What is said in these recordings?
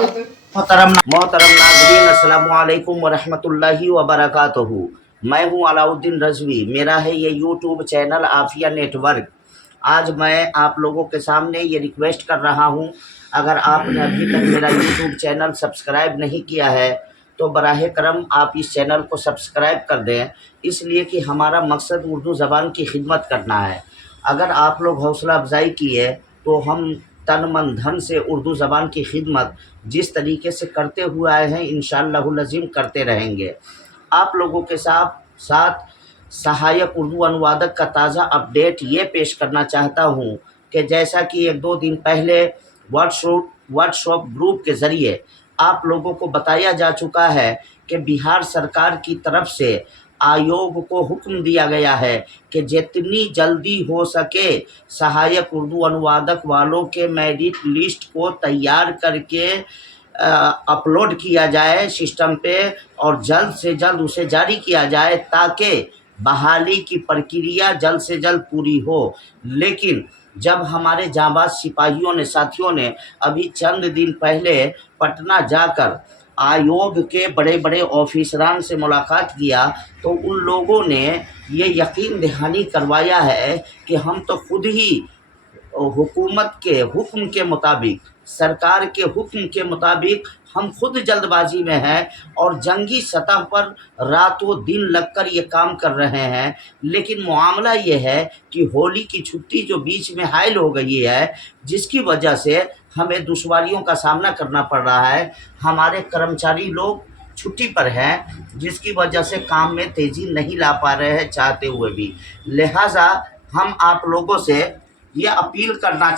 मोहतरम नाज़रीन, अस्सलामु अलैकुम वरहमतुल्लाहि वबरकातुहू। मैं हूँ अलाउद्दीन रज़वी, मेरा है ये यूट्यूब चैनल आफिया नेटवर्क। आज मैं आप लोगों के सामने ये रिक्वेस्ट कर रहा हूँ, अगर आपने अभी तक मेरा यूट्यूब चैनल सब्सक्राइब नहीं किया है तो बराह करम आप इस चैनल को सब्सक्राइब कर दें, इसलिए कि हमारा मकसद उर्दू ज़बान की खिदमत करना है। अगर आप लोग हौसला अफजाई किए तो हम तन मन धन से उर्दू ज़बान की खिदमत जिस तरीके से करते हुए आए हैं इंशाअल्लाहुल अज़ीम करते रहेंगे। आप लोगों के साथ साथ सहायक उर्दू अनुवादक का ताज़ा अपडेट ये पेश करना चाहता हूँ कि जैसा कि एक दो दिन पहले व्हाट्सएप ग्रुप के ज़रिए आप लोगों को बताया जा चुका है कि बिहार सरकार की तरफ से आयोग को हुक्म दिया गया है कि जितनी जल्दी हो सके सहायक उर्दू अनुवादक वालों के मेरिट लिस्ट को तैयार करके अपलोड किया जाए सिस्टम पे और जल्द से जल्द उसे जारी किया जाए ताकि बहाली की प्रक्रिया जल्द से जल्द पूरी हो। लेकिन जब हमारे जांबाज सिपाहियों ने साथियों ने अभी चंद दिन पहले पटना जाकर आयोग के बड़े बड़े ऑफिसरान से मुलाकात किया तो उन लोगों ने ये यकीन दहानी करवाया है कि हम तो खुद ही हुकूमत के हुक्म के मुताबिक सरकार के हुक्म के मुताबिक हम खुद जल्दबाजी में हैं और जंगी सतह पर रातों दिन लगकर ये काम कर रहे हैं। लेकिन मामला ये है कि होली की छुट्टी जो बीच में हायल हो गई है, जिसकी वजह से हमें दुश्वारियों का सामना करना पड़ रहा है। हमारे कर्मचारी लोग छुट्टी पर हैं, जिसकी वजह से काम में तेज़ी नहीं ला पा रहे हैं चाहते हुए भी। लिहाजा हम आप लोगों से ये अपील करना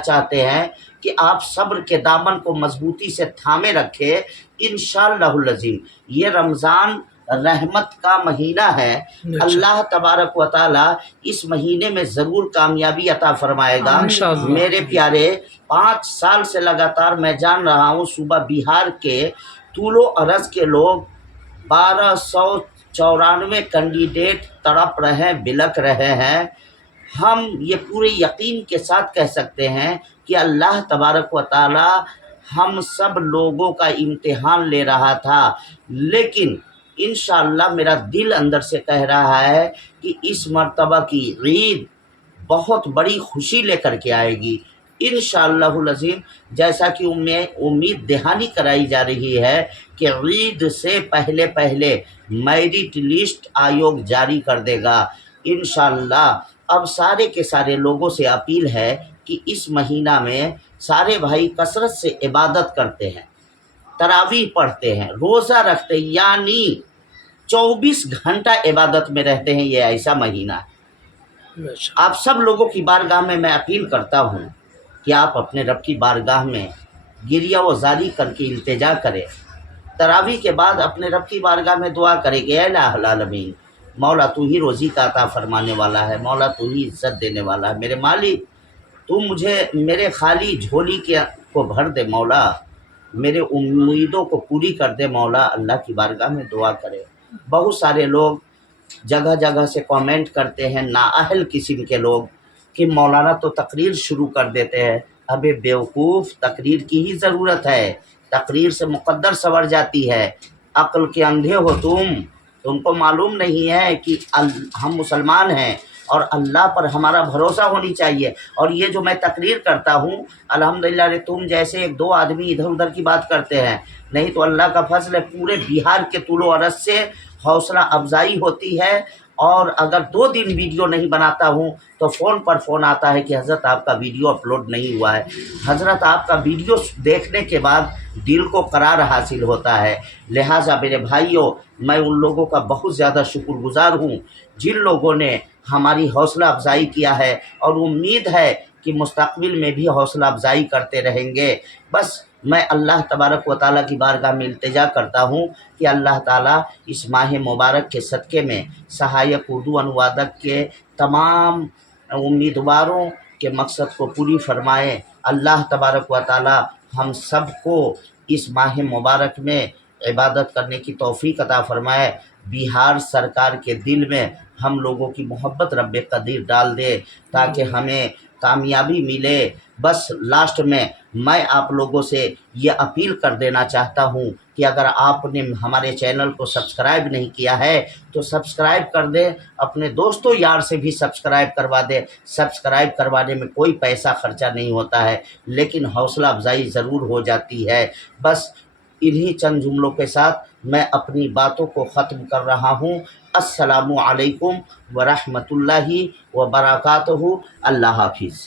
चाहते हैं कि आप सब्र के दामन को मजबूती से थामे रखें। इंशाअल्लाहुल अज़ीम ये रमज़ान रहमत का महीना है। अल्लाह तबारक व तआला इस महीने में ज़रूर कामयाबी अता फरमाएगा। मेरे प्यारे, 5 साल से लगातार मैं जान रहा हूँ सूबा बिहार के तूलो अरज के लोग 1294 कैंडिडेट तड़प रहे हैं, बिलक रहे हैं। हम ये पूरे यकीन के साथ कह सकते हैं कि अल्लाह तबारक व तआला हम सब लोगों का इम्तिहान ले रहा था, लेकिन इंशाअल्लाह मेरा दिल अंदर से कह रहा है कि इस मर्तबा की ईद बहुत बड़ी खुशी लेकर के आएगी इंशाअल्लाहुल अज़ीम। जैसा कि उम्मीद दहानी कराई जा रही है कि ईद से पहले पहले मेरिट लिस्ट आयोग जारी कर देगा इंशाअल्लाह। अब सारे के सारे लोगों से अपील है कि इस महीना में सारे भाई कसरत से इबादत करते हैं, तरावीह पढ़ते हैं, रोज़ा रखते हैं, यानी 24 घंटा इबादत में रहते हैं। ये ऐसा महीना है। आप सब लोगों की बारगाह में मैं अपील करता हूँ कि आप अपने रब की बारगाह में गिरिया व जारी करके इल्तिजा करें। तरावीह के बाद अपने रब की बारगाह में दुआ करें कि ऐ इलाहुल आलमीन, मौला तू ही रोज़ी का अता फरमाने वाला है, मौला तू ही इज़्ज़त देने वाला है। मेरे मालिक तू मुझे मेरे खाली झोली के को भर दे मौला, मेरे उम्मीदों को पूरी कर दे मौला। अल्लाह की बारगाह में दुआ करें। बहुत सारे लोग जगह जगह से कमेंट करते हैं, नाअहल किस्म के लोग, कि मौलाना तो तकरीर शुरू कर देते हैं। अबे बेवकूफ़, तकरीर की ही ज़रूरत है, तकरीर से मुक़द्दर संवर जाती है। अक्ल के अंधे हो तुमको मालूम नहीं है कि हम मुसलमान हैं और अल्लाह पर हमारा भरोसा होनी चाहिए। और ये जो मैं तकरीर करता हूँ अल्हम्दुलिल्लाह, तुम जैसे एक दो आदमी इधर उधर की बात करते हैं, नहीं तो अल्लाह का फजल है पूरे बिहार के तुलो अरज से हौसला अफजाई होती है। और अगर 2 दिन वीडियो नहीं बनाता हूँ तो फ़ोन पर फ़ोन आता है कि हज़रत आपका वीडियो अपलोड नहीं हुआ है। हज़रत आपका वीडियो देखने के बाद दिल को करार हासिल होता है। लिहाजा मेरे भाइयों, मैं उन लोगों का बहुत ज़्यादा शुक्रगुज़ार हूँ जिन लोगों ने हमारी हौसला अफजाई किया है, और उम्मीद है कि मुस्तक़बिल में भी हौसला अफजाई करते रहेंगे। बस मैं अल्लाह तबारक व तआला की बारगाह में इल्तिजा करता हूँ कि अल्लाह ताला इस माह मुबारक के सदक़े में सहायक उर्दू अनुवादक के तमाम उम्मीदवारों के मकसद को पूरी फरमाए। अल्लाह तबारक व तआला हम सब को इस माह मुबारक में इबादत करने की तौफ़ीक़ अता फ़रमाए। बिहार सरकार के दिल में ہم لوگوں کی محبت رب قدیر ڈال دے تاکہ ہمیں کامیابی ملے۔ بس لاسٹ میں آپ لوگوں سے یہ اپیل کر دینا چاہتا ہوں کہ اگر آپ نے ہمارے چینل کو سبسکرائب نہیں کیا ہے تو سبسکرائب کر دیں، اپنے دوستوں یار سے بھی سبسکرائب کروا دیں۔ سبسکرائب کروانے میں کوئی پیسہ خرچہ نہیں ہوتا ہے، لیکن حوصلہ افزائی ضرور ہو جاتی ہے۔ بس انہی چند جملوں کے ساتھ میں اپنی باتوں کو ختم کر رہا ہوں۔ السلام علیکم ورحمۃ اللہ وبرکاتہ۔ اللہ حافظ۔